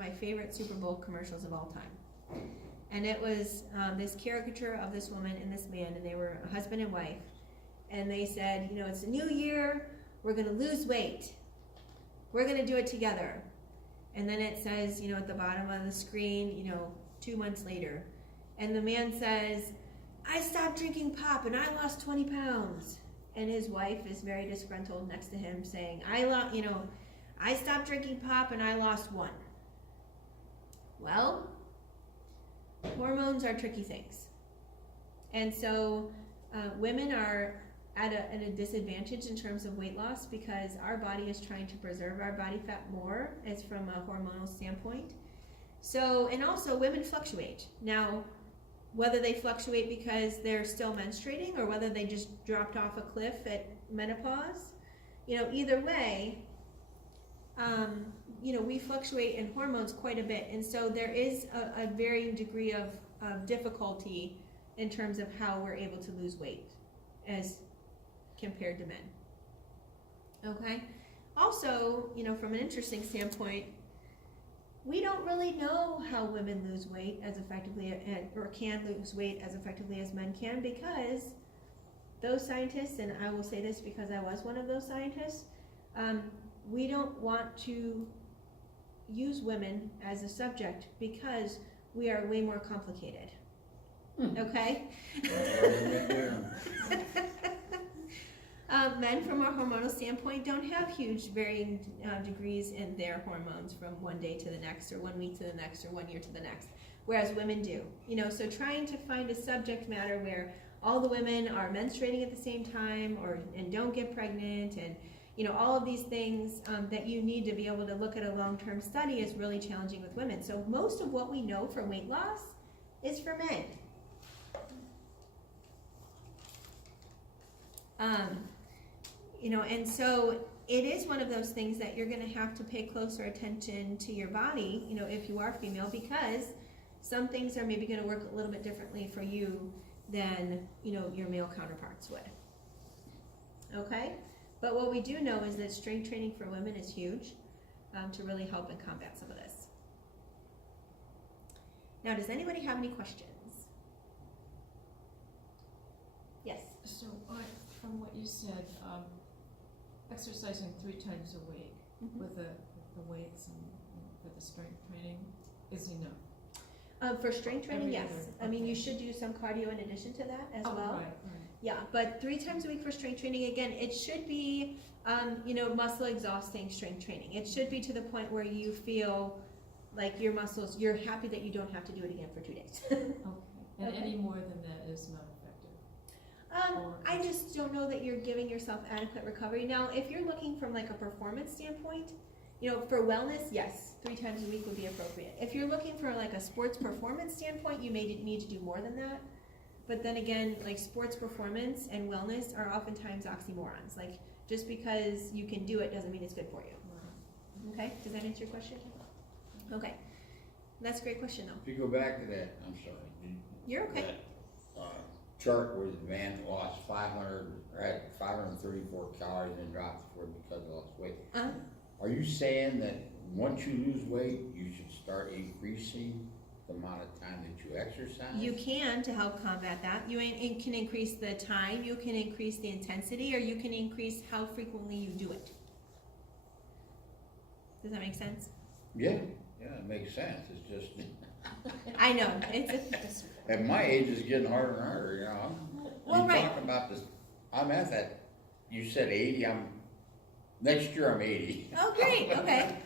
my favorite Super Bowl commercials of all time. And it was this caricature of this woman and this man, and they were a husband and wife. And they said, you know, it's a new year, we're gonna lose weight. We're gonna do it together. And then it says, you know, at the bottom of the screen, you know, 2 months later. And the man says, I stopped drinking pop and I lost 20 pounds. And his wife is very disgruntled next to him saying, I stopped drinking pop and I lost 1. Well, hormones are tricky things. And so women are at a disadvantage in terms of weight loss because our body is trying to preserve our body fat more as from a hormonal standpoint. So, and also women fluctuate. Now, whether they fluctuate because they're still menstruating or whether they just dropped off a cliff at menopause, you know, either way, you know, we fluctuate in hormones quite a bit. And so there is a varying degree of difficulty in terms of how we're able to lose weight as compared to men. Okay? Also, you know, from an interesting standpoint, we don't really know how women lose weight as effectively or can lose weight as effectively as men can because those scientists, and I will say this because I was one of those scientists, we don't want to use women as a subject because we are way more complicated. Okay? Men, from a hormonal standpoint, don't have huge varying degrees in their hormones from one day to the next, or 1 week to the next, or 1 year to the next, whereas women do. You know, so trying to find a subject matter where all the women are menstruating at the same time, and don't get pregnant, and you know, all of these things that you need to be able to look at a long-term study is really challenging with women. So most of what we know for weight loss is for men. You know, and so it is one of those things that you're going to have to pay closer attention to your body, you know, if you are female, because some things are maybe going to work a little bit differently for you than, you know, your male counterparts would. Okay? But what we do know is that strength training for women is huge to really help and combat some of this. Now, does anybody have any questions? Yes? So, from what you said, exercising 3 times a week with the weights and for the strength training is enough? For strength training, yes. Okay. I mean, you should do some cardio in addition to that as well. Right. Yeah, but 3 times a week for strength training, again, it should be, you know, muscle exhausting strength training. It should be to the point where you feel like your muscles, you're happy that you don't have to do it again for 2 days. Okay. And Okay. any more than that is not effective? I just don't know that you're giving yourself adequate recovery. Now, if you're looking from like a performance standpoint, you know, for wellness, yes, 3 times a week would be appropriate. If you're looking for like a sports performance standpoint, you may need to do more than that. But then again, like sports performance and wellness are oftentimes oxymorons. Like just because you can do it doesn't mean it's good for you. Okay, does that answer your question? Okay, that's a great question though. If you go back to that, I'm sorry. You're okay. That, chart where the man lost 534 calories and dropped for because of lost weight. Are you saying that once you lose weight, you should start increasing the amount of time that you exercise? You can to help combat that. You can increase the time, you can increase the intensity, or you can increase how frequently you do it. Does that make sense? Yeah, it makes sense. It's just I know. It's at my age, it's getting harder and harder. You know, well, right. Talking about this. I'm at that. You said 80. Next year. I'm 80. Oh, great. Okay.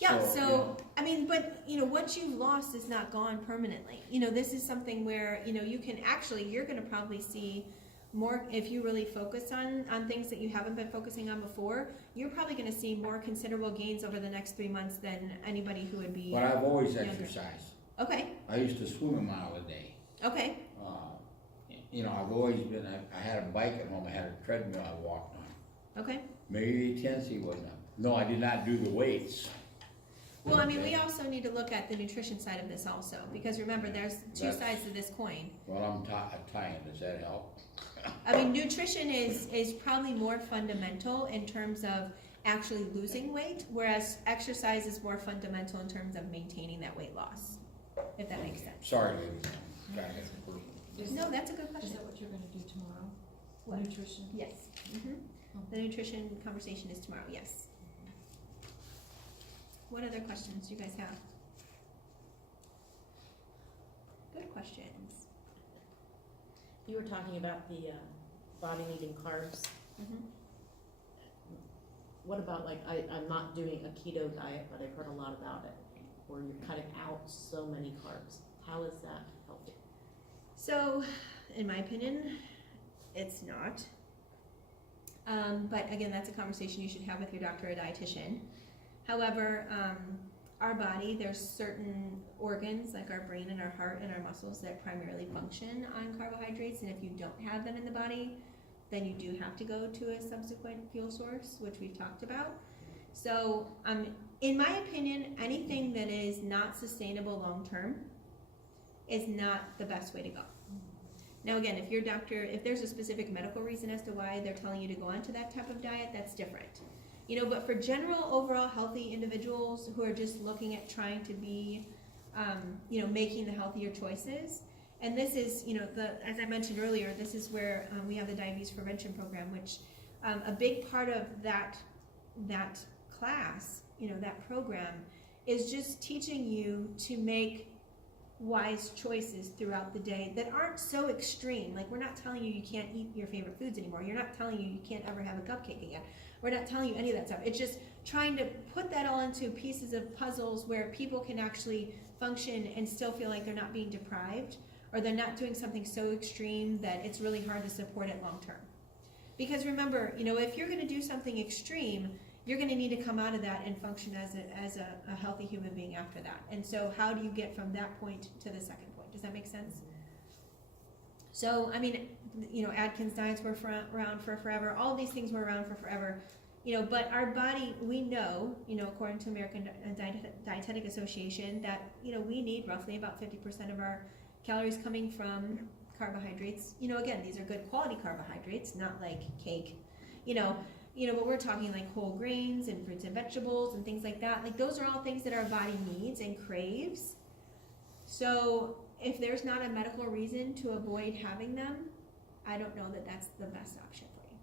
Yeah. So you know. I mean, but you know, what you've lost is not gone permanently. You know, this is something where you know you can actually. You're going to probably see more if you really focus on things that you haven't been focusing on before. You're probably going to see more considerable gains over the next 3 months than anybody who would be. But I've always younger. exercised. Okay. I used to swim a mile a day. Okay. You know, I've always been. I had a bike at home. I had a treadmill I walked on. Okay. Maybe Tennessee wasn't. No, I did not do the weights. Well, I mean, we also need to look at the nutrition side of this also, because remember, there's two sides to this coin. Well, I'm Italian. Does that help? I mean, nutrition is probably more fundamental in terms of actually losing weight, whereas exercise is more fundamental in terms of maintaining that weight loss, if that makes sense. Sorry, ladies. Gotta get the person. No, that's a good Is question. that what you're gonna do tomorrow? What? Nutrition? Yes. The nutrition conversation is tomorrow, yes. What other questions do you guys have? Good questions. You were talking about the body needing carbs. What about like, I'm not doing a keto diet, but I've heard a lot about it, where you're cutting out so many carbs. How is that healthy? So, in my opinion, it's not. But again, that's a conversation you should have with your doctor or dietitian. However, our body, there's certain organs like our brain and our heart and our muscles that primarily function on carbohydrates, and if you don't have them in the body, then you do have to go to a subsequent fuel source, which we've talked about. So, in my opinion, anything that is not sustainable long term is not the best way to go. Now again, if your doctor, if there's a specific medical reason as to why they're telling you to go onto that type of diet, that's different. You know, but for general, overall healthy individuals who are just looking at trying to be, you know, making the healthier choices, and this is, you know, as I mentioned earlier, this is where we have the diabetes prevention program, which a big part of that class, you know, that program is just teaching you to make wise choices throughout the day that aren't so extreme. Like, we're not telling you you can't eat your favorite foods anymore. You're not telling you you can't ever have a cupcake again. We're not telling you any of that stuff. It's just trying to put that all into pieces of puzzles where people can actually function and still feel like they're not being deprived, or they're not doing something so extreme that it's really hard to support it long term. Because remember, you know, if you're going to do something extreme, you're going to need to come out of that and function as a healthy human being after that. And so how do you get from that point to the second point? Does that make sense? So, I mean, you know, Atkins diets were around for forever. All of these things were around for forever. You know, but our body, we know, you know, according to American Dietetic Association, that, you know, we need roughly about 50% of our calories coming from carbohydrates. You know, again, these are good quality carbohydrates, not like cake, you know, but we're talking like whole grains and fruits and vegetables and things like that. Like, those are all things that our body needs and craves. So if there's not a medical reason to avoid having them, I don't know that that's the best option for you.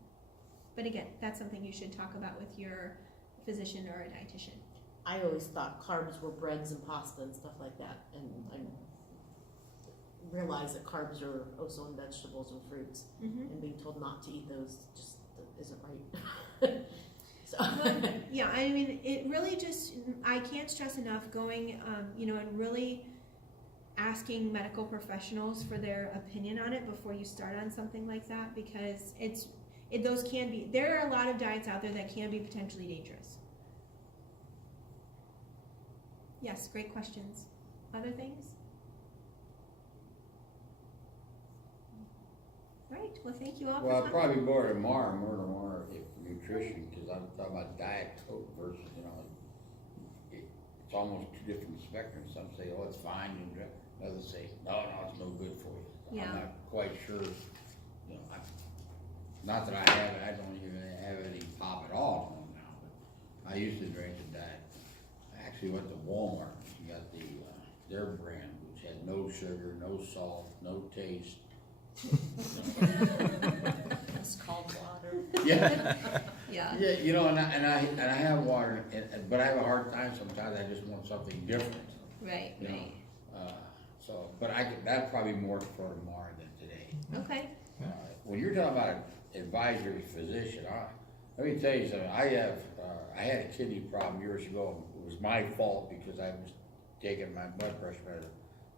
But again, that's something you should talk about with your physician or a dietitian. I always thought carbs were breads and pasta and stuff like that, and I realize that carbs are also in vegetables and fruits, and being told not to eat those just isn't right. So. Yeah, I mean, it really just, I can't stress enough going, you know, and really asking medical professionals for their opinion on it before you start on something like that, because those can be, there are a lot of diets out there that can be potentially dangerous. Yes, great questions. Other things? Right, well, thank you all for Well, I'll coming. probably more tomorrow if nutrition, because I'm talking about diet coke versus, you know, it's almost two different spectrums. Some say, oh, it's fine, and others say, no, it's no good for you. Yeah. I'm not quite sure, you know, not that I don't even have any pop at all now, but I used to drink the diet. I actually went to Walmart and got their brand, which had no sugar, no salt, no taste. It's called water. Yeah. Yeah. Yeah, you know, and I have water, but I have a hard time sometimes. I just want something different. Right, You know, right. but that'd probably be more for tomorrow than today. Okay. When you're talking about an advisory physician, let me tell you something. I had a kidney problem years ago. It was my fault because I was taking my blood pressure medicine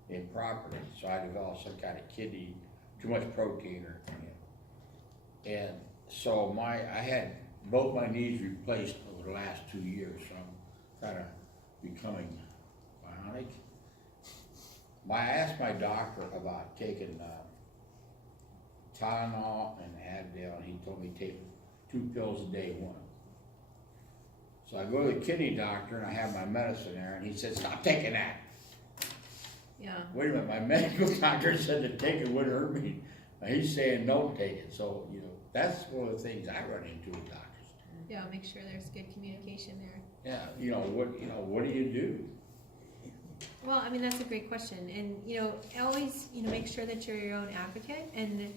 improperly. So I developed some kind of kidney, too much protein and so I had both my knees replaced over the last 2 years, so I'm kind of becoming bionic. I asked my doctor about taking Tylenol and Advil, and he told me to take 2 pills a day, one. So I go to the kidney doctor and I have my medicine there, and he said, stop taking that. Yeah. Wait a minute, my medical doctor said to take it wouldn't hurt me. He's saying don't take it, so, you know, that's one of the things I run into with doctors. Yeah, make sure there's good communication there. Yeah, what do you do? Well, I mean, that's a great question, and, always, make sure that you're your own advocate, and,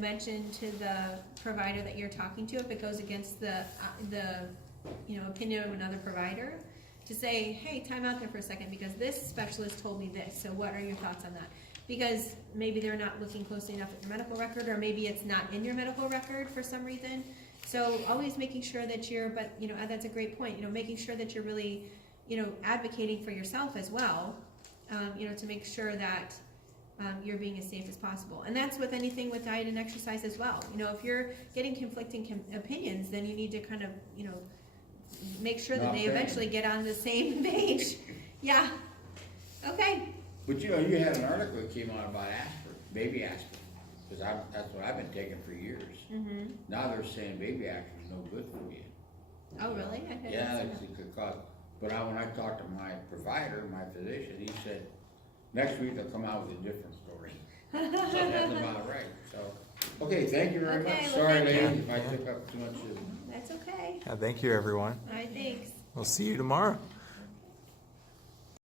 mention to the provider that you're talking to, if it goes against the opinion of another provider, to say, hey, time out there for a second, because this specialist told me this, so what are your thoughts on that? Because maybe they're not looking closely enough at your medical record, or maybe it's not in your medical record for some reason. So always making sure that that's a great point, making sure that you're really, advocating for yourself as well, to make sure that you're being as safe as possible. And that's with anything with diet and exercise as well. If you're getting conflicting opinions, then you need to kind of, make sure that they eventually get on the same page. Yeah. Okay. But you had an article that came out about aspirin, baby aspirin, because that's what I've been taking for years. Mm-hmm. Now they're saying baby aspirin's no good for you. Oh, really? I didn't Yeah, see it could cause, but when I talked to my provider, my physician, he said, next week they'll come out with a different story. So that's about right, so, okay, thank you very Okay, much. well, Sorry, thank you. ladies, if I took up too much of That's okay. Yeah, thank you, everyone. All right, thanks. We'll see you tomorrow.